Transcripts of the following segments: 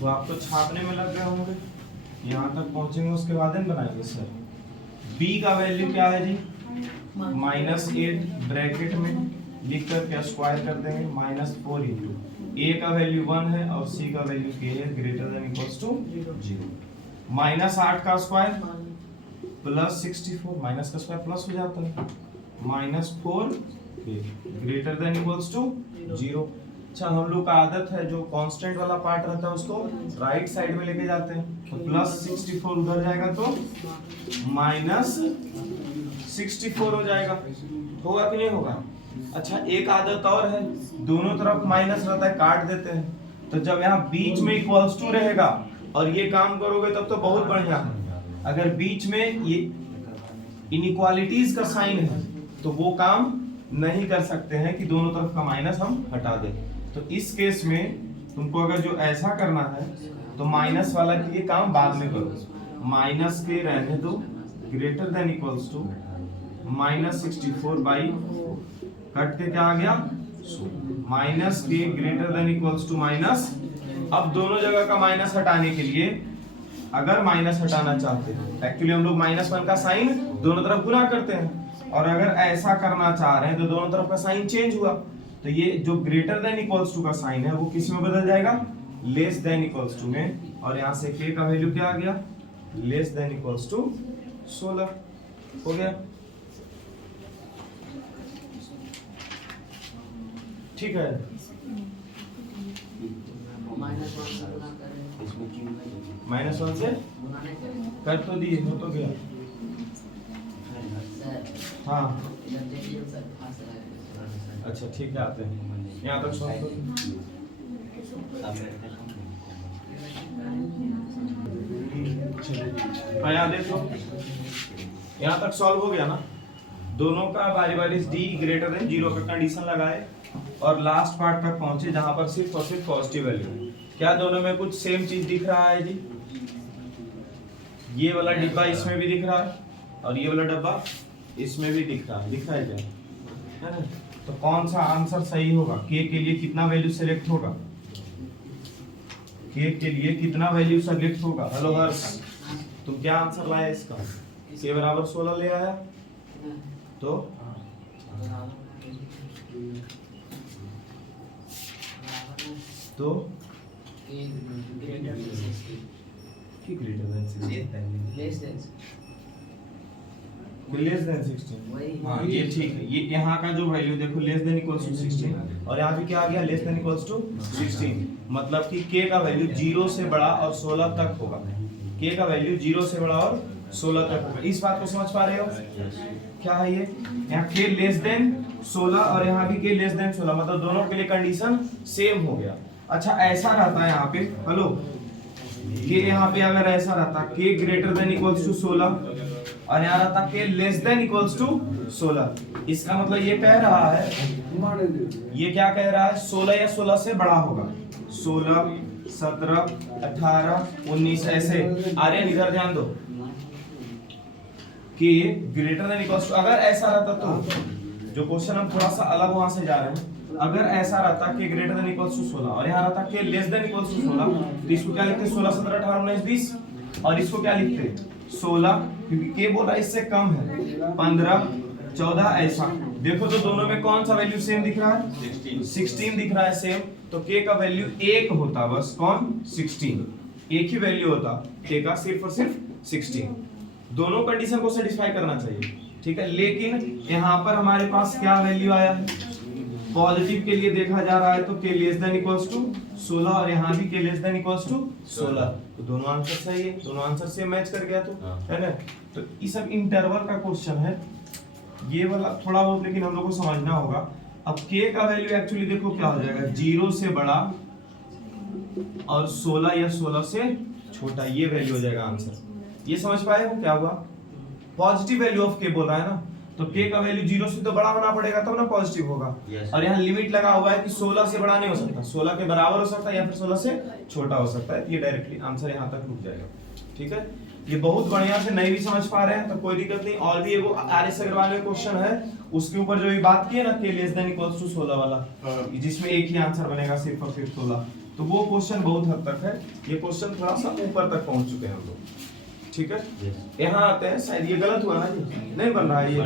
तो आप तो छापने में लग गए होंगे, यहाँ तक पहुंचेंगे उसके बाद ही बनाएंगे सर। b का वैल्यू क्या है जी, -8 ब्रैकेट में लिख कर क्या स्क्वायर कर देंगे, -4 इंटू a का वैल्यू 1 है और c का वैल्यू k है, ग्रेटर देन इक्वल्स टू 0। -8 का स्क्वायर प्लस 64, माइनस का स्क्वायर प्लस हो जाता है, -4 ग्रेटर देन इक्वल्स टू 0। अच्छा, हम लोग का आदत है जो कांस्टेंट वाला पार्ट रहता है उसको राइट साइड में लेके जाते हैं, तो +64 उधर जाएगा तो -64 हो जाएगा, होगा कि नहीं होगा। अच्छा, एक आदत और है, दोनों तरफ माइनस रहता है काट देते हैं, तो जब यहाँ बीच में इक्वल्स टू रहेगा और ये काम करोगे तब तो बहुत बढ़िया है। अगर बीच में ये इनइक्वालिटीज का साइन है तो वो काम नहीं कर सकते हैं कि दोनों तरफ का माइनस हम हटा दें। तो इस केस में तुमको अगर जो ऐसा करना है तो माइनस वाला के लिए काम बाद में करो, माइनस के रहने दो, greater than equals to -64 cut के क्या आ गया, minus k greater than equals to minus. अब दोनों जगह का माइनस हटाने के लिए अगर माइनस हटाना चाहते हैं, एक्चुअली हम लोग -1 का साइन दोनों तरफ गुना करते हैं, और अगर ऐसा करना चाह रहे हैं तो दोनों तरफ का साइन चेंज हुआ, तो ये जो ग्रेटर देन इक्वल्स टू का साइन है वो किस में बदल जाएगा, लेस देन इक्वल्स टू में, और यहाँ से k का वैल्यू क्या आ गया, लेस देन इक्वल्स टू 16 हो गया। ठीक है, -1 से कर तो दिए, हो तो गया। हाँ अच्छा ठीक है, आते हैं यहाँ तक सॉल्व करो। यहाँ देखो, यहाँ तक सॉल्व हो गया ना, दोनों का बारी बारी d ग्रेटर देन 0 का कंडीशन लगाए और लास्ट पार्ट तक पहुंचे जहां पर सिर्फ और सिर्फ पॉजिटिव वैल्यू। क्या दोनों में कुछ सेम चीज दिख रहा है जी, ये वाला डिब्बा इसमें भी दिख रहा है और ये वाला डब्बा इसमें भी दिख रहा है, दिख रहा है क्या, है ना। तो कौन सा आंसर सही होगा, k के लिए कितना वैल्यू सिलेक्ट होगा, k के लिए कितना वैल्यू सिलेक्ट होगा। हेलो हर्ष, तुम क्या आंसर लाया इसका, k बराबर 16 ले आया, तो लेस देन 16। हाँ ये ठीक है, ये यहाँ का जो वैल्यू देखो लेस देन इक्वल्स टू 16 और यहाँ भी क्या आ गया, लेस देन इक्वल्स टू 16, मतलब कि k का वैल्यू 0 से बड़ा और 16 तक होगा, k का वैल्यू 0 से बड़ा और 16 तक होगा। इस बात को समझ पा रहे हो, क्या है ये, यहाँ k लेस देन 16 और यहाँ भी k लेस देन 16, मतलब दोनों के लिए कंडीशन सेम हो गया। अच्छा ऐसा रहता है यहाँ पे, हेलो k यहाँ पे अगर ऐसा रहता k greater than equals to 16 और यहाँ रहता k less than equals to 16, इसका मतलब ये कह रहा है, ये क्या कह रहा है, 16 या 16 से बड़ा होगा, 16 17 18 19 ऐसे। आर्यन इधर ध्यान दो, k greater than equals to, अगर ऐसा रहता तो जो क्वेश्चन हम थोड़ा सा अलग वहां से जा रहे हैं, अगर ऐसा रहता k greater than equals to 16 और यहाँ रहता k less than equals to 16, तो इसको क्या लिखते, 16 17 18 19 20, और इसको क्या लिखते 16, क्योंकि k बोल रहा है इससे कम है, 15 14 ऐसा। देखो तो दोनों में कौन सा वैल्यू सेम दिख रहा है, 16 दिख रहा है सेम, तो k का वैल्यू 1 होता, बस कौन 16, एक ही वैल्यू होता k का, सिर्फ और सिर्फ 16। दोनों कंडीशन को सेटिस्फाई करना चाहिए, ठीक है। लेकिन यहाँ पर हमारे पास क्या वैल्यू आया है, पॉजिटिव के लिए देखा जा रहा है तो k less than equals to 16 और यहाँ भी k less than equals to 16, तो दोनों आंसर सही है, दोनों आंसर से मैच कर गया, तो है ना। तो ये सब इंटरवल का क्वेश्चन है, ये वाला थोड़ा बहुत लेकिन हम लोग को समझना होगा। अब k का वैल्यू एक्चुअली देखो क्या हो जाएगा, 0 से बड़ा और 16 या 16 से छोटा, ये वैल्यू हो जाएगा आंसर। ये समझ पाए हो क्या हुआ, पॉजिटिव वैल्यू ऑफ k बोल रहा है ना, तो k का वैल्यू 0 से तो बड़ा होना पड़ेगा तब ना पॉजिटिव होगा। और यहाँ लिमिट लगा हुआ है कि 16 से बड़ा नहीं हो सकता, 16 के बराबर हो सकता है या फिर 16 से छोटा हो सकता है, ये डायरेक्टली आंसर यहाँ तक रुक जाएगा, ठीक है। ये बहुत बढ़िया से नहीं भी समझ पा रहे हैं तो कोई दिक्कत नहीं, और भी एगो आर.एस. अग्रवाल में क्वेश्चन है उसके ऊपर जो भी बात की है ना, k less than equals to 16 वाला, जिसमें एक ही आंसर बनेगा सिर्फ और सिर्फ 16, तो वो क्वेश्चन बहुत हद तक है, ये क्वेश्चन थोड़ा सा ऊपर तक पहुंच चुके हैं हम लोग, ठीक है। यहाँ आते हैं, शायद ये गलत हुआ ना जी, नहीं बन रहा है, ये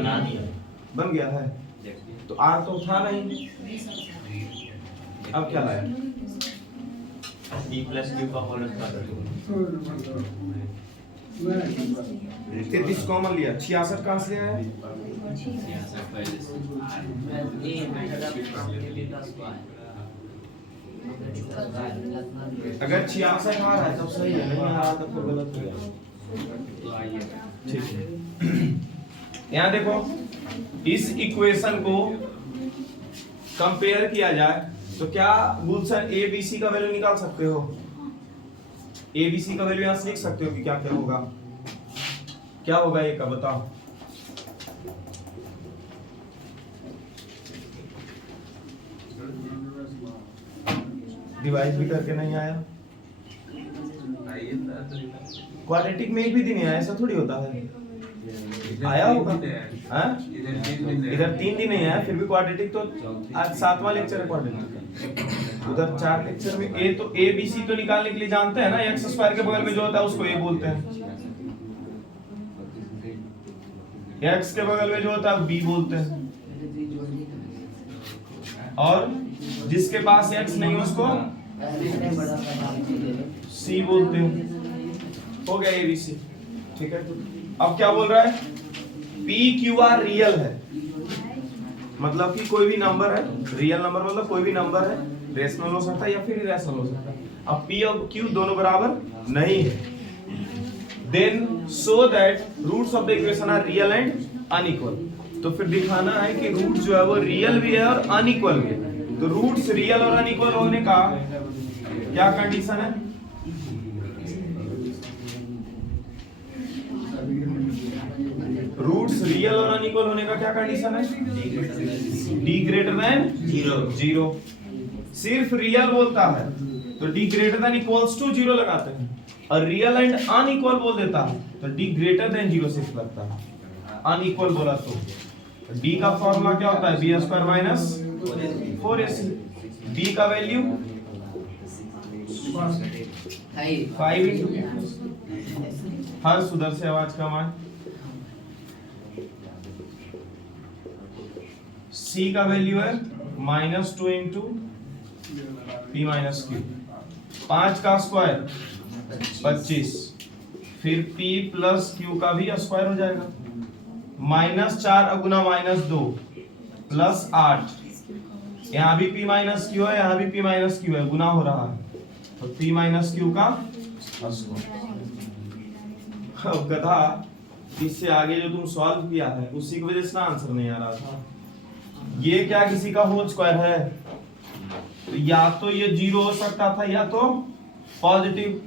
बन गया है, तो आर तो था नहीं, अब क्या लाया, d plus q का होल स्क्वायर। 33 कॉमन लिया, 66 कहाँ से आया, अगर 66 आ रहा है तब सही है, नहीं आ रहा तब तो गलत हो गया, ठीक है। यहाँ देखो, इस इक्वेशन को कंपेयर किया जाए तो क्या गुलशन ए बी सी का वैल्यू निकाल सकते हो, ए बी सी का वैल्यू यहाँ से लिख सकते हो कि क्या क्या होगा, क्या होगा ये का बताओ, डिवाइड भी करके नहीं आया, क्वाड्रेटिक में एक भी दिन नहीं आया, ऐसा थोड़ी होता है, आया होगा, हाँ इधर 3 दिन नहीं आया, फिर भी क्वाड्रेटिक तो आज 7वां लेक्चर है क्वाड्रेटिक, उधर 4 लेक्चर में ए, तो ए बी सी तो निकालने के लिए जानते हैं ना, एक्स स्क्वायर के बगल में जो होता है उसको ए बोलते हैं, एक्स के बगल में जो होता है बी बोलते हैं, और जिसके पास एक्स नहीं उसको सी बोलते हैं, हो गया ए बी सी, ठीक है। अब क्या बोल रहा है, पी क्यू आर रियल है, मतलब कि कोई भी नंबर है, रियल नंबर मतलब कोई भी नंबर है, रेशनल हो सकता है या फिर इरेशनल हो सकता है, अब पी और क्यू दोनों बराबर नहीं है, then so that roots of the equation are real and unequal, तो फिर दिखाना है कि रूट जो है वो रियल भी है और अनइक्वल भी है, तो रूट्स रियल और अनइक्वल होने का क्या कंडीशन है, रूट्स रियल और अनइक्वल होने का क्या कंडीशन है, डी ग्रेटर देन जीरो, सिर्फ रियल बोलता है तो D greater than equals to zero लगाते हैं, और रियल एंड अनइक्वल बोल देता है तो डी ग्रेटर देन जीरो सिर्फ लगता है, अनइक्वल बोला तो डी का फॉर्मूला क्या होता है, b square minus 4ac, D का वैल्यू 5 इंटू, हर सुधर से आवाज कम आए, C का वैल्यू है -2 इंटू पी माइनस क्यू, 5 का स्क्वायर 25, फिर P प्लस Q का भी स्क्वायर हो जाएगा, -4 गुना -2 प्लस 8, यहाँ भी P माइनस Q है, यहाँ भी P माइनस Q है, गुना हो रहा है, तो P माइनस Q का स्क्वायर। अब गधा, इससे आगे जो तुम सॉल्व किया है उसी की वजह से ना आंसर नहीं आ रहा था, ये क्या किसी का होल स्क्वायर है, तो या तो ये 0 हो सकता था या तो पॉजिटिव,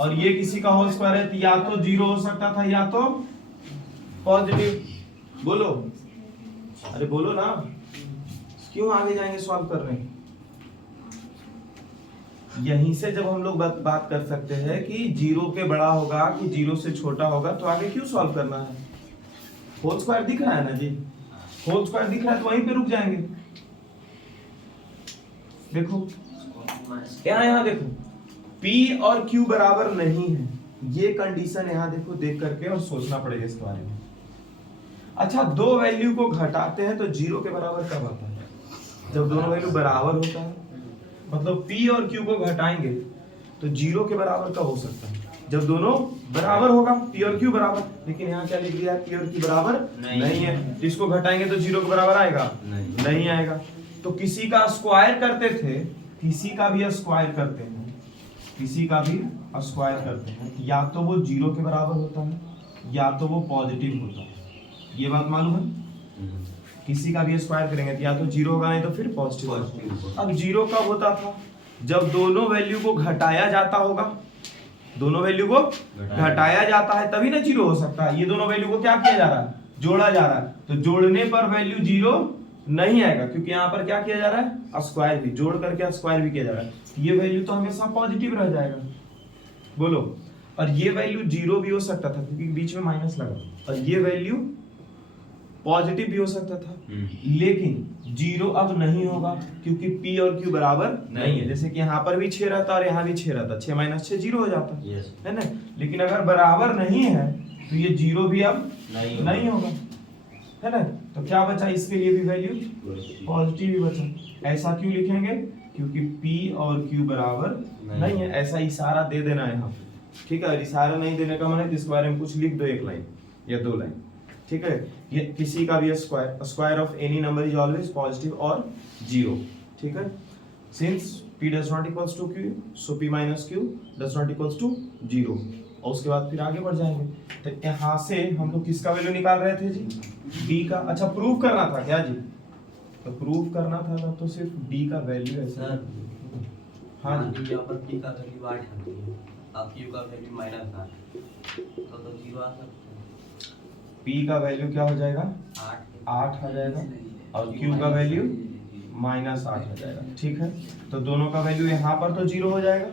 और ये किसी का होल स्क्वायर है तो या तो 0 हो सकता था या तो पॉजिटिव, बोलो, अरे बोलो ना, क्यों आगे जाएंगे सॉल्व करने, यहीं से जब हम लोग बात कर सकते हैं कि 0 के बड़ा होगा कि 0 से छोटा होगा, तो आगे क्यों सॉल्व करना है, होल स्क्वायर दिख रहा है ना जी, होल स्क्वायर दिख रहा है तो वहीं पे रुक जाएंगे, देखो यहाँ देखो P और Q बराबर नहीं है, ये कंडीशन यहाँ देखो देख करके और सोचना पड़ेगा इसके बारे में। अच्छा, दो वैल्यू को घटाते हैं तो 0 के बराबर कब आता है, जब दोनों वैल्यू बराबर होता है, मतलब P और Q को घटाएंगे तो 0 के बराबर कब हो सकता है, जब दोनों बराबर होगा, P और Q बराबर, लेकिन यहाँ क्या लिख दिया, P और Q बराबर नहीं है, तो इसको घटाएंगे तो 0 के बराबर आएगा, नहीं आएगा, तो किसी का स्क्वायर करते थे, किसी का भी स्क्वायर करते हैं, किसी का भी स्क्वायर करते हैं, या तो वो 0 के बराबर होता है या तो वो पॉजिटिव होता है, ये बात मालूम है, किसी का भी स्क्वायर करेंगे तो या तो 0 होगा नहीं तो फिर पॉजिटिव होगा। अब 0 कब होता था, जब दोनों वैल्यू को घटाया जाता होगा, दोनों वैल्यू को घटाया जाता है तभी ना 0 हो सकता है, ये दोनों वैल्यू को क्या किया जा रहा है, जोड़ा जा रहा है, तो जोड़ने पर वैल्यू 0 नहीं आएगा, क्योंकि यहाँ पर क्या किया जा रहा है, स्क्वायर भी जोड़ करके स्क्वायर भी किया जा रहा है, ये वैल्यू तो हमेशा पॉजिटिव रह जाएगा, बोलो, और ये वैल्यू 0 भी हो सकता था क्योंकि बीच में माइनस लगा, और ये वैल्यू पॉजिटिव भी हो सकता था, लेकिन जीरो अब नहीं होगा क्योंकि P और Q बराबर नहीं है। जैसे कि यहाँ पर भी 6 रहता और यहाँ भी 6 रहता, 6 माइनस 6 जीरो हो जाता, है ना। लेकिन अगर बराबर नहीं है तो ये जीरो भी अब नहीं होगा, है ना। तो क्या बचा, इसके लिए भी वैल्यू पॉजिटिव ही बचा। ऐसा क्यों लिखेंगे, क्योंकि P और Q बराबर नहीं है। ऐसा इशारा दे देना है यहाँ, ठीक है। और इशारा नहीं देने का मतलब इसके बारे में कुछ लिख दो, 1 लाइन या 2 लाइन, ठीक है। ये किसी का भी square of any number is always positive और जीरो, ठीक है। Since P does not equals to Q, so P minus Q does not equals to 0। और उसके बाद फिर आगे बढ़ जाएंगे। तो यहाँ से हम लोग किसका वैल्यू निकाल रहे थे जी, D का। अच्छा, प्रूव करना था क्या जी, तो प्रूव करना था ना, तो सिर्फ D का वैल्यू है सर। हाँ जी, यहाँ पर P का वैल्यू 8 है, अब Q का वैल्यू -8, तो 0 आ सकता है। P का वैल्यू क्या हो जाएगा, 8 आ जाएगा, और Q का वैल्यू -8 आ जाएगा, ठीक है। तो दोनों का वैल्यू यहाँ पर तो 0 हो जाएगा,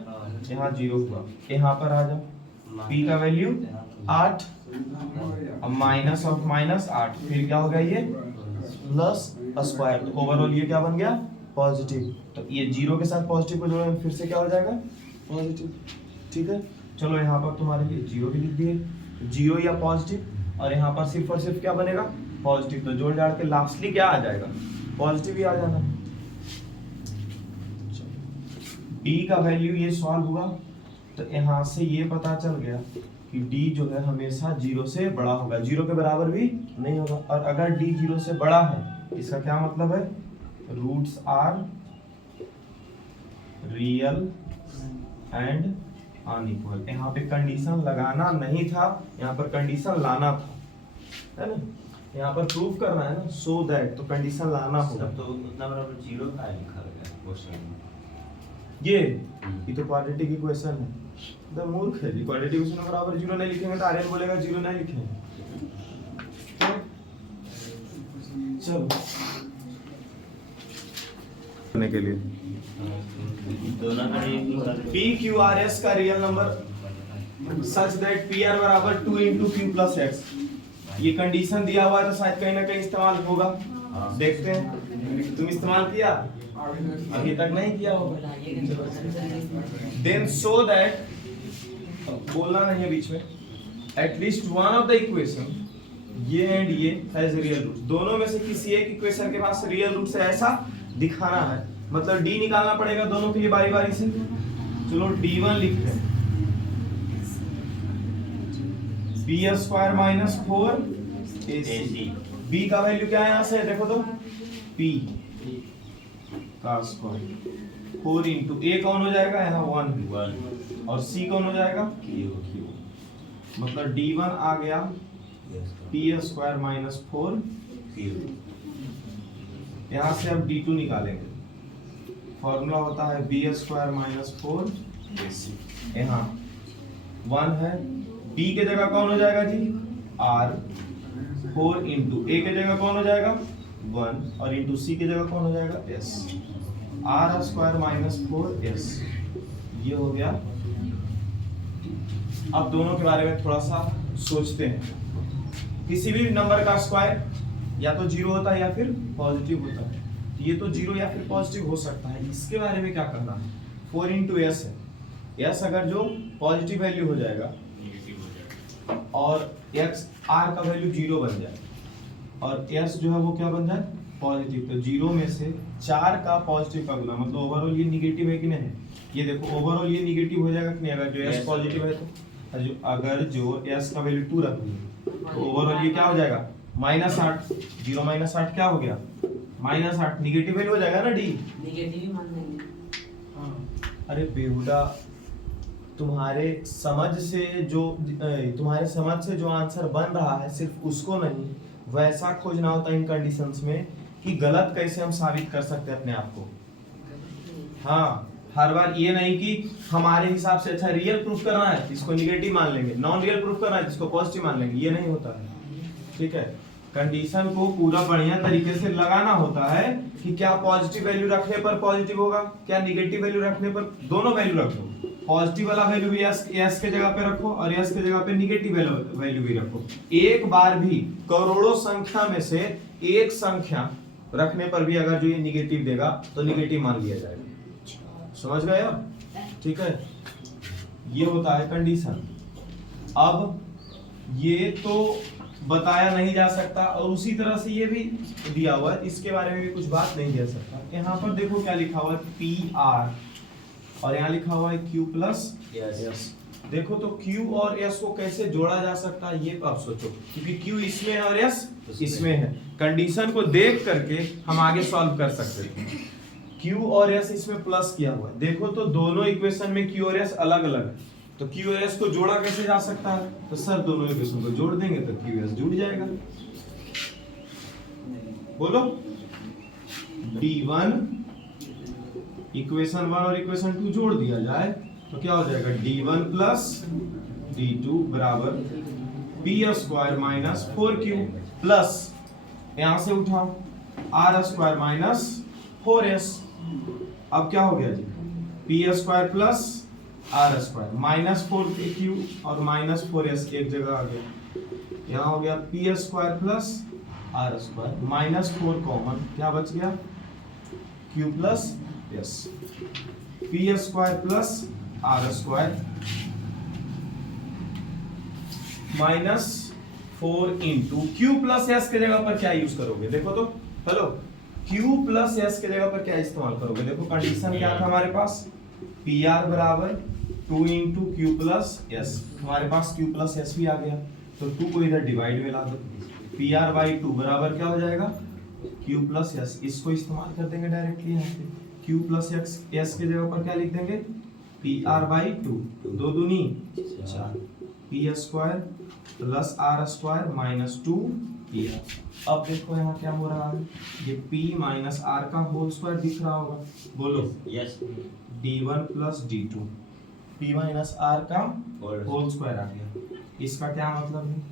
यहाँ 0 हुआ, यहाँ पर आ जाओ। P का वैल्यू 8, अब माइनस ऑफ -8, फिर क्या हो गया ये प्लस स्क्वायर, तो ओवरऑल ये क्या बन गया, पॉजिटिव। तो ये 0 के साथ पॉजिटिव को जोड़ें, फिर से क्या हो जाएगा, पॉजिटिव, ठीक है। चलो यहाँ पर तुम्हारे लिए 0 भी लिख दिए, 0 या पॉजिटिव, और यहाँ पर सिर्फ और सिर्फ क्या बनेगा, पॉजिटिव। तो जोड़ जाड़ के लास्टली क्या आ जाएगा, पॉजिटिव ही आ जाना। D का वैल्यू ये सॉल्व हुआ, तो यहाँ से ये पता चल गया कि D जो है हमेशा 0 से बड़ा होगा, 0 के बराबर भी नहीं होगा। और अगर D 0 से बड़ा है, इसका क्या मतलब है, roots are real and unequal. यहाँ पे कंडीशन लगाना नहीं था, यहाँ पर कंडीशन लाना था, है ना। यहाँ पर प्रूफ करना है ना, सो दैट, तो कंडीशन लाना होगा। तो उतना बराबर 0 का लिखा गया क्वेश्चन में। ये तो क्वाड्रेटिक इक्वेशन है, तो मूर्ख है जी। क्वाड्रेटिक इक्वेशन बराबर 0 नहीं लिखेंगे तो आर्यन बोलेगा 0 नहीं लिखेंगे। चलो करने के लिए दोनों का P Q R S का real number such that P R बराबर 2 into Q plus X। ये कंडीशन दिया हुआ है तो शायद कहीं ना कहीं इस्तेमाल होगा, देखते हैं। तुम इस्तेमाल किया, अभी तक नहीं किया होगा। देन सो दैट, बोलना नहीं है बीच में, at least one of the equation, ये एंड ये हैज रियल रूट। दोनों में से किसी एक इक्वेशन के पास रियल रूट से ऐसा दिखाना है, मतलब D निकालना पड़ेगा दोनों के लिए बारी बारी से। चलो D1 लिखते हैं, B² - 4AC। B का वैल्यू क्या है, यहाँ से देखो तो, P का स्क्वायर 4 इंटू A कौन हो जाएगा, यहाँ 1, और C कौन हो जाएगा, मतलब D1 आ गया P² - 4। यहाँ से अब D2 निकालेंगे, फॉर्मूला होता है B² - 4AC। यहाँ 1 है, B के जगह कौन हो जाएगा जी, R, 4 इंटू A के जगह कौन हो जाएगा 1, और इंटू C के जगह कौन हो जाएगा S। R² - 4S, ये हो गया। अब दोनों के बारे में थोड़ा सा सोचते हैं। किसी भी नंबर का स्क्वायर या तो 0 होता है या फिर पॉजिटिव होता है, ये तो 0 या फिर पॉजिटिव हो सकता है। इसके बारे में क्या करना है, 4 इंटू S है, S अगर जो पॉजिटिव वैल्यू हो जाएगा और x r का वैल्यू 0 बन जाए, और s जो है वो क्या बन जाए, पॉजिटिव, तो 0 में से 4 का पॉजिटिव का गुना, मतलब ओवरऑल ये नेगेटिव है कि नहीं है, ये देखो ओवरऑल ये नेगेटिव हो जाएगा कि नहीं, अगर जो s पॉजिटिव है तो। अगर जो s का वैल्यू 2 रख दिए तो ओवरऑल ये क्या हो जाएगा, -8। 0 - 8 क्या हो गया, -8, नेगेटिव वैल्यू हो जाएगा ना D, नेगेटिव ही मान लेंगे। अरे बेहुदा, तुम्हारे समझ से जो आंसर बन रहा है सिर्फ उसको नहीं, वैसा खोजना होता है इन कंडीशंस में कि गलत कैसे हम साबित कर सकते हैं अपने आप को। हाँ, हर बार ये नहीं कि हमारे हिसाब से अच्छा रियल प्रूफ करना है इसको नेगेटिव मान लेंगे, नॉन रियल प्रूफ करना है इसको पॉजिटिव मान लेंगे, ये नहीं होता है, ठीक है। कंडीशन को पूरा बढ़िया तरीके से लगाना होता है कि क्या पॉजिटिव वैल्यू रखने पर पॉजिटिव होगा, क्या नेगेटिव वैल्यू रखने पर, दोनों वैल्यू रख दो, पॉजिटिव वाला वैल्यू भी एस के जगह पे रखो और एस के जगह पे निगेटिव वैल्यू भी रखो। एक बार भी करोड़ों संख्या में से एक संख्या रखने पर भी अगर जो ये निगेटिव देगा तो निगेटिव मान लिया जाएगा। समझ गए आप? ठीक है, ये होता है कंडीशन। अब ये तो बताया नहीं जा सकता और उसी तरह से ये भी दिया हुआ है, इसके बारे में भी कुछ बात नहीं कह सकता। यहाँ पर देखो क्या लिखा हुआ है, पी आर, और यहाँ लिखा हुआ है क्यू प्लस एस। देखो तो क्यू और एस को कैसे जोड़ा जा सकता है ये आप सोचो, क्योंकि क्यू इसमें है और एस इसमें है। कंडीशन को देख करके हम आगे सॉल्व कर सकते हैं। क्यू और एस इसमें प्लस किया हुआ है, देखो तो दोनों इक्वेशन में क्यू और एस अलग अलग है, तो क्यू और एस को जोड़ा कैसे जा सकता है? तो सर दोनों इक्वेशन को जोड़ देंगे तो क्यू एस जुड़ जाएगा। बोलो, D1 इक्वेशन 1 और इक्वेशन 2 जोड़ दिया जाए तो क्या हो जाएगा, D1 प्लस D2 बराबर P square minus 4Q plus यहां से उठाओ R स्क्वायर माइनस 4S। अब क्या हो गया जी, p square plus r square minus 4Q और माइनस 4S एक जगह आ गया। यहाँ हो गया p square plus r square minus 4 common, क्या बच गया, Q plus s. P square plus r square minus 4 into q plus s के जगह पर क्या यूज करोगे? देखो तो, हेलो, क्यू प्लस एस के जगह पर क्या इस्तेमाल करोगे? देखो कंडीशन क्या था हमारे पास, पी आर बराबर 2 इंटू क्यू प्लस एस। हमारे पास क्यू प्लस एस भी आ गया, तो 2 को इधर डिवाइड में ला दो, पी आर बाई 2 बराबर क्या हो जाएगा, क्यू प्लस एस। इसको इस्तेमाल कर देंगे डायरेक्टली यहाँ पे, क्यू प्लस एस के जगह पर क्या लिख देंगे, पी आर बाई 2, 2 दूनी 4, p square plus r square minus 2 p r. अब देखो यहाँ क्या हो रहा है, ये p माइनस आर का होल स्क्वायर दिख रहा होगा, बोलो yes, d1 plus d2, p minus r का होल स्क्वायर आ गया। इसका क्या मतलब है,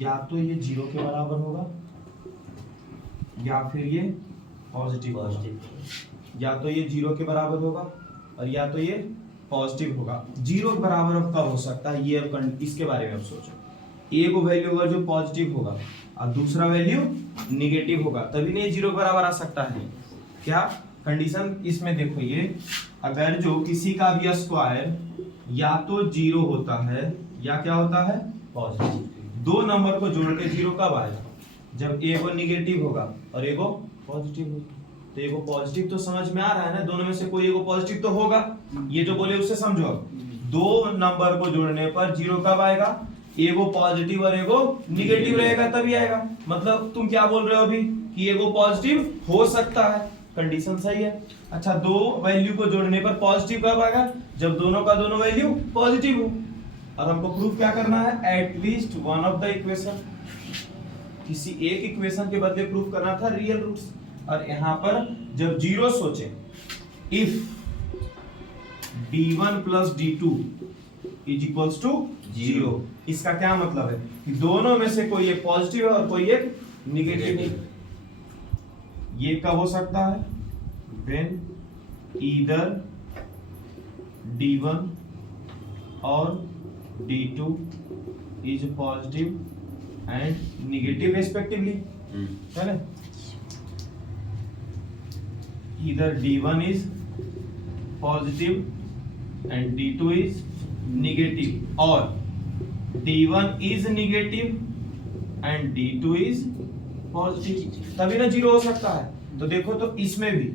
या तो ये 0 के बराबर होगा या फिर ये पॉजिटिव होगा, या तो ये 0 के बराबर होगा और या तो ये पॉजिटिव होगा। 0 के बराबर अब कब हो सकता है, ये अब इसके बारे में अब सोचो। एक वैल्यू होगा जो पॉजिटिव होगा और दूसरा वैल्यू निगेटिव होगा, तभी नहीं 0 के बराबर आ सकता है। क्या कंडीशन इसमें देखो, ये अगर जो किसी का भी स्क्वायर या तो 0 होता है या क्या होता है, पॉजिटिव। दो नंबर को जोड़ के 0 कब आएगा, जब एगो निगेटिव होगा और एगो पॉजिटिव होगा। तो एगो पॉजिटिव तो समझ में आ रहा है ना, दोनों में से कोई एगो पॉजिटिव तो होगा, ये जो बोले उससे समझो। दो नंबर को जोड़ने पर 0 कब आएगा, एगो पॉजिटिव और एगो निगेटिव रहेगा तभी आएगा। मतलब तुम क्या बोल रहे हो अभी कि एगो पॉजिटिव हो सकता है, कंडीशन सही है। अच्छा, दो वैल्यू को जोड़ने पर पॉजिटिव कब आएगा, जब दोनों का दोनों वैल्यू पॉजिटिव हो। और हमको प्रूफ क्या करना है, at least one of the equation, किसी एक इक्वेशन के बदले प्रूफ करना था रियल रूट्स। और यहां पर जब 0 सोचे, if d1 plus d2 is equals to 0, इसका क्या मतलब है कि दोनों में से कोई एक पॉजिटिव है और कोई एक निगेटिव है। ये कब हो सकता है, व्हेन ईदर d1 और d2 is positive and negative respectively, है ना। either d1 is positive and d2 is negative, or d1 is negative and d2 is positive, तभी ना 0 हो सकता है। तो देखो तो इसमें भी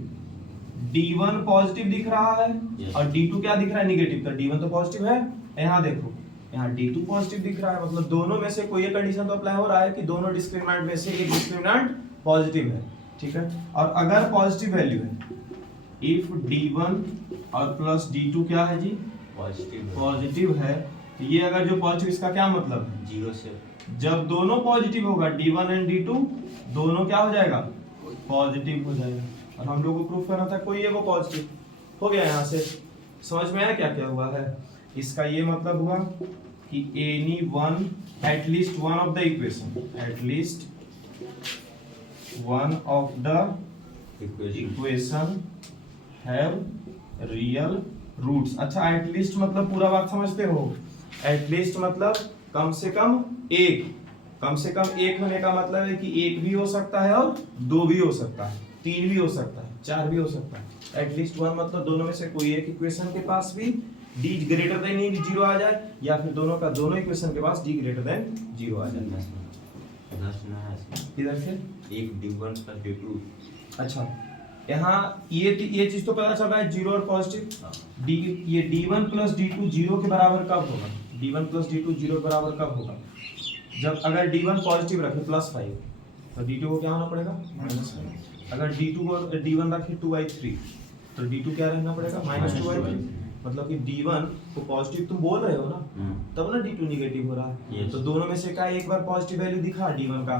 d1 पॉजिटिव दिख रहा है और d2 क्या दिख रहा है, निगेटिव। तो d1 तो पॉजिटिव है, यहाँ देखो यहाँ d2 पॉजिटिव दिख रहा है, मतलब दोनों में से कोई एक कंडीशन तो अप्लाई हो रहा है कि दोनों डिस्क्रिमिनेंट में से एक डिस्क्रिमिनेंट पॉजिटिव है, ठीक है। और अगर पॉजिटिव वैल्यू है, इफ d1 और प्लस d2 क्या है जी, पॉजिटिव है, तो ये अगर जो पॉजिटिव, इसका क्या मतलब है, 0 से जब दोनों पॉजिटिव होगा d1 एंड d2 दोनों क्या हो जाएगा, पॉजिटिव हो जाएगा। और हम लोग को प्रूफ करना था कोई एगो पॉजिटिव हो गया। यहाँ से समझ में आया क्या क्या हुआ है। इसका ये मतलब हुआ कि any one, at least one of the equation, at least one of the equation have real roots. अच्छा एटलीस्ट मतलब पूरा बात समझते हो? एटलीस्ट मतलब कम से कम एक, कम से कम एक होने का मतलब है कि एक भी हो सकता है और दो भी हो सकता है, तीन भी हो सकता है, चार भी हो सकता है। एटलीस्ट वन मतलब दोनों में से कोई एक इक्वेशन के पास भी d greater than E zero आ जाए, या फिर दोनों का दोनों इक्वेशन के पास d ग्रेटर देन जीरो आ जाए। किधर से? एक D1 plus D2। अच्छा यहाँ ये चीज तो पता चल रहा है जीरो और पॉजिटिव। डी ये d1 प्लस d2 जीरो के बराबर कब होगा? d1 प्लस d2 जीरो के बराबर कब होगा? जब अगर d1 पॉजिटिव रखे +5 तो d2 को क्या होना पड़ेगा? -5। अगर d2 को d1 रखे 2/3 तो d2 क्या रहना पड़ेगा? -2/3। मतलब कि d1 को पॉजिटिव तुम बोल रहे हो ना, तब ना d2 निगेटिव हो रहा है। Yes. तो दोनों में से का एक बार पॉजिटिव वैल्यू दिखा d1 का,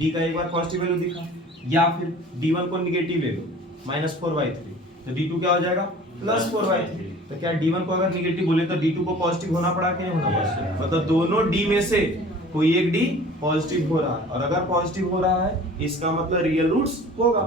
d का एक बार पॉजिटिव वैल्यू दिखा, या फिर d1 को निगेटिव ले लो -4/3 तो d2 क्या हो जाएगा? +4/3। तो क्या d1 को अगर निगेटिव बोले तो d2 को पॉजिटिव होना पड़ा कि नहीं होना पड़ा? मतलब दोनों d में से कोई एक d पॉजिटिव हो रहा है, और अगर पॉजिटिव हो रहा है इसका मतलब रियल रूट्स होगा।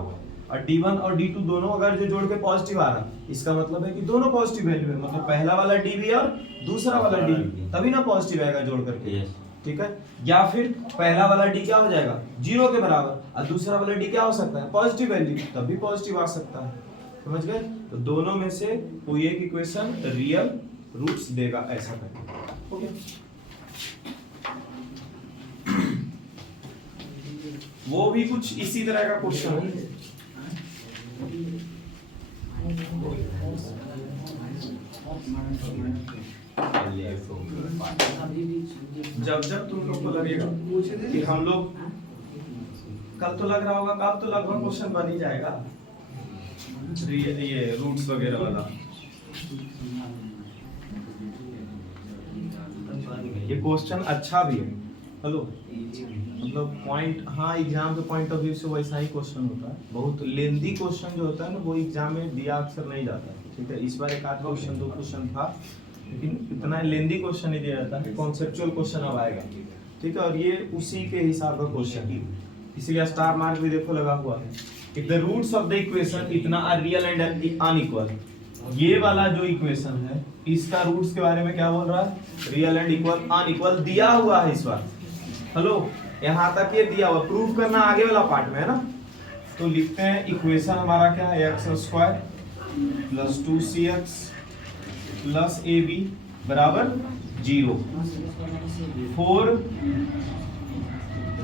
और d1 और d2 दोनों अगर जो जोड़ के पॉजिटिव आ रहा है इसका मतलब है कि दोनों पॉजिटिव वैल्यू है, मतलब पहला वाला d भी और दूसरा वाला d भी, तभी ना पॉजिटिव आएगा जोड़ करके। Yes. ठीक है? या फिर पहला वाला d क्या हो जाएगा? जीरो के बराबर, और दूसरा वाला d क्या हो सकता है? पॉजिटिव वैल्यू, तब भी पॉजिटिव आ सकता है। समझ गए? तो दोनों में से कोई एक इक्वेशन रियल रूट्स देगा, ऐसा करके। हो गया? वो भी कुछ इसी तरह का क्वेश्चन है। जब जब तुम लोग को लगेगा कि हम लोग, कल तो लग रहा होगा, कल तो लगभग क्वेश्चन बन ही जाएगा ये रूट्स वगैरह वाला। ये क्वेश्चन अच्छा भी है। हेलो, मतलब पॉइंट, हाँ एग्जाम के पॉइंट ऑफ व्यू से वैसा ही क्वेश्चन होता है। बहुत लेंदी क्वेश्चन जो होता है ना वो एग्जाम में दिया अक्सर नहीं जाता है। ठीक है, इस बार एक आध क्वेश्चन दो क्वेश्चन था, लेकिन इतना लेंदी क्वेश्चन नहीं दिया जाता है, कॉन्सेप्चुअल क्वेश्चन अब आएगा। ठीक है, और ये उसी के हिसाब का क्वेश्चन, इसीलिए स्टार मार्क भी देखो लगा हुआ है। If the roots of the equation इतना आर रियल एंड अनइक्वल, ये वाला जो इक्वेशन है इसका रूट्स के बारे में क्या बोल रहा है? रियल एंड इक्वल अनइक्वल दिया हुआ है इस बार। हेलो, यहाँ तक ये दिया हुआ, प्रूफ करना आगे वाला पार्ट में है ना। तो लिखते हैं इक्वेशन हमारा क्या है? x² + 2cx + ab बराबर 0 for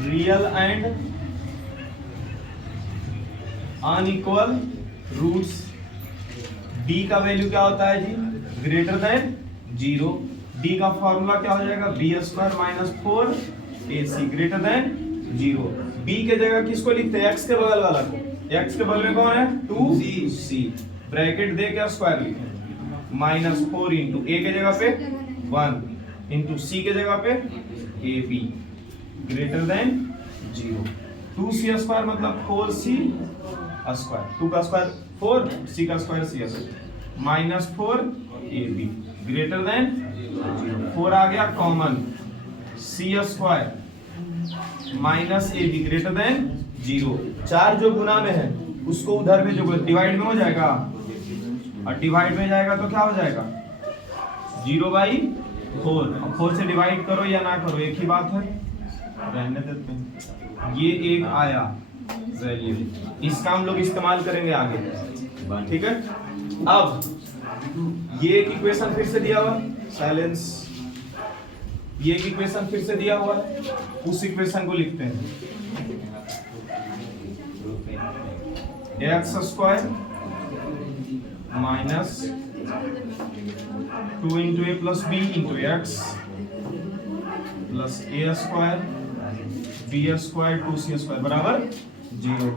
real and unequal roots. d का वैल्यू क्या होता है जी? Greater than 0। d का फॉर्मूला क्या हो जाएगा? b² - 4ac greater than 0। b के जगह किसको लिखते हैं? x के बगल वाला को। x के बगल में कौन है? 2c। ब्रैकेट दे क्या स्क्वायर लिखे -4 इंटू a के जगह पे 1 इंटू c के जगह पे ab ग्रेटर देन 0। 2c² मतलब 4c², 2 का स्क्वायर 4, c का square c² -4ab greater than 0। 4 आ गया common, c² -ab greater than 0। 4 जो गुना में है उसको उधर में जो डिवाइड में हो जाएगा, और डिवाइड में जाएगा तो क्या हो जाएगा? 0/4। अब 4 से डिवाइड करो या ना करो एक ही बात है, रहने देते हैं। ये एक आया वैल्यू, इसका हम लोग इस्तेमाल करेंगे आगे। ठीक है, अब ये एक इक्वेशन फिर से दिया हुआ, साइलेंस, ये एक इक्वेशन फिर से दिया हुआ है, उस इक्वेशन को लिखते हैं x² minus 2 into a plus b into x plus a² b² 2c² बराबर 0।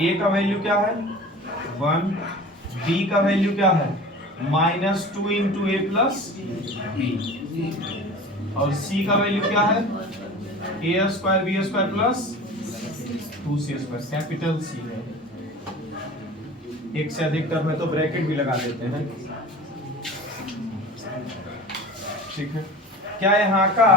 a का वैल्यू क्या है? 1। b का वैल्यू क्या है? -2 इंटू a प्लस b। और c का वैल्यू क्या है? a² b² plus 2c², capital C है। एक से अधिक टर्म है तो ब्रैकेट भी लगा देते हैं। ठीक है, क्या यहाँ का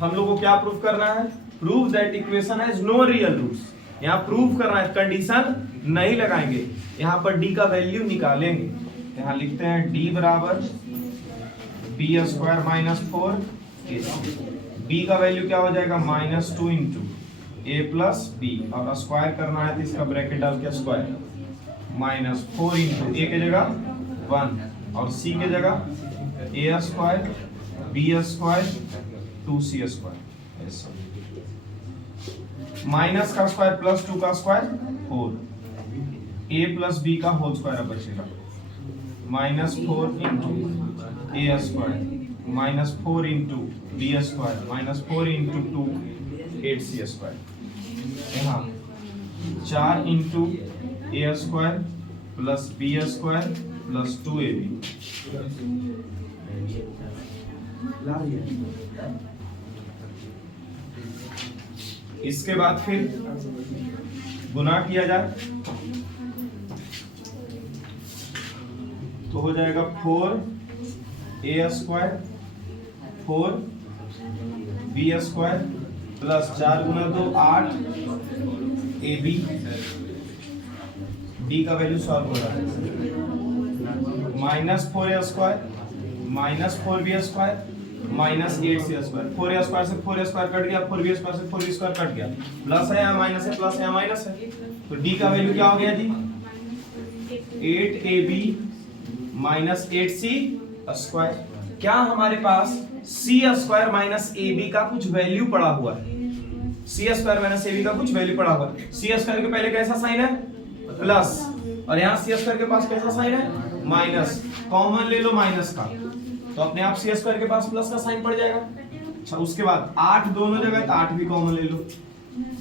हम लोग को क्या प्रूफ करना है? Prove that equation has no real roots. यहाँ प्रूफ करना है, कंडीशन नहीं लगाएंगे, यहाँ पर d का वैल्यू निकालेंगे। यहाँ लिखते हैं d बराबर बी स्क्वायर माइनस 4 b का वैल्यू क्या हो जाएगा -2 इंटू a प्लस बी, और स्क्वायर करना है तो इसका ब्रैकेट डाल के स्क्वायर -4 इंटू a के जगह 1 और c के जगह a square B square 2c square, ऐसा माइनस का स्क्वायर प्लस 2 का स्क्वायर 4, a प्लस b का होल स्क्वायर बचेगा -4 into a square -4 into B square -4 into 2 8c square, यहाँ 4 into a square plus B square plus 2ab। इसके बाद फिर गुना किया जाए तो हो जाएगा 4a square 4b square plus 4 गुना 2 8 ab, d का वैल्यू सॉल्व हो रहा है -4a square -4b square -8c square, 4a square से 4a स्क्वायर कट गया, 4b स्क्वायर से 4b स्क्वायर कट गया, प्लस है या माइनस है, प्लस है या माइनस है, तो d का वैल्यू क्या हो गया जी 8ab -8c स्क्वायर। क्या हमारे पास c स्क्वायर माइनस ab का कुछ वैल्यू पड़ा हुआ है, c स्क्वायर माइनस ab का कुछ वैल्यू पड़ा हुआ है। c स्क्वायर के पहले कैसा साइन है प्लस, और यहाँ c स्क्वायर के पास कैसा साइन है माइनस, कॉमन ले लो माइनस का, तो अपने आप c स्क्वायर के पास प्लस का साइन पड़ जाएगा। अच्छा, उसके बाद 8 दोनों जगह, तो 8 भी कॉमन ले लो,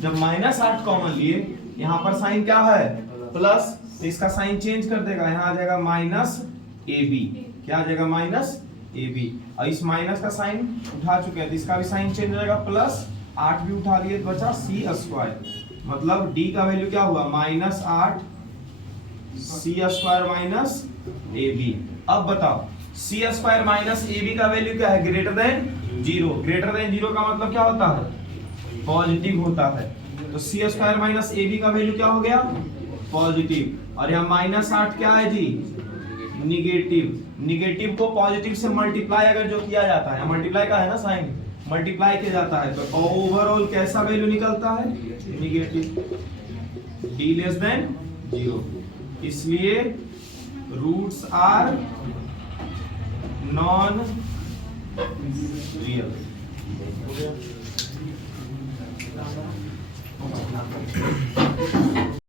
जब -8 कॉमन लिए यहाँ पर साइन क्या है प्लस, तो इसका साइन चेंज कर देगा, यहाँ आ जाएगा -ab, क्या आ जाएगा -ab, और इस माइनस का साइन उठा चुके हैं तो इसका भी साइन चेंज हो जाएगा प्लस, 8 भी उठा लिए तो बचा c स्क्वायर, मतलब d का वैल्यू क्या हुआ -8 c स्क्वायर माइनस ab। अब बताओ c स्क्वायर माइनस ab का वैल्यू क्या है ग्रेटर देन 0, ग्रेटर देन 0 का मतलब क्या होता है पॉजिटिव होता है, तो c स्क्वायर माइनस ab का वैल्यू क्या हो गया पॉजिटिव, और यहाँ -8 क्या है जी निगेटिव, निगेटिव को पॉजिटिव से मल्टीप्लाई अगर जो किया जाता है, मल्टीप्लाई का है ना साइन, मल्टीप्लाई किया जाता है तो ओवरऑल कैसा वैल्यू निकलता है निगेटिव, d लेस देन 0, इसलिए रूट्स आर नॉन रियल।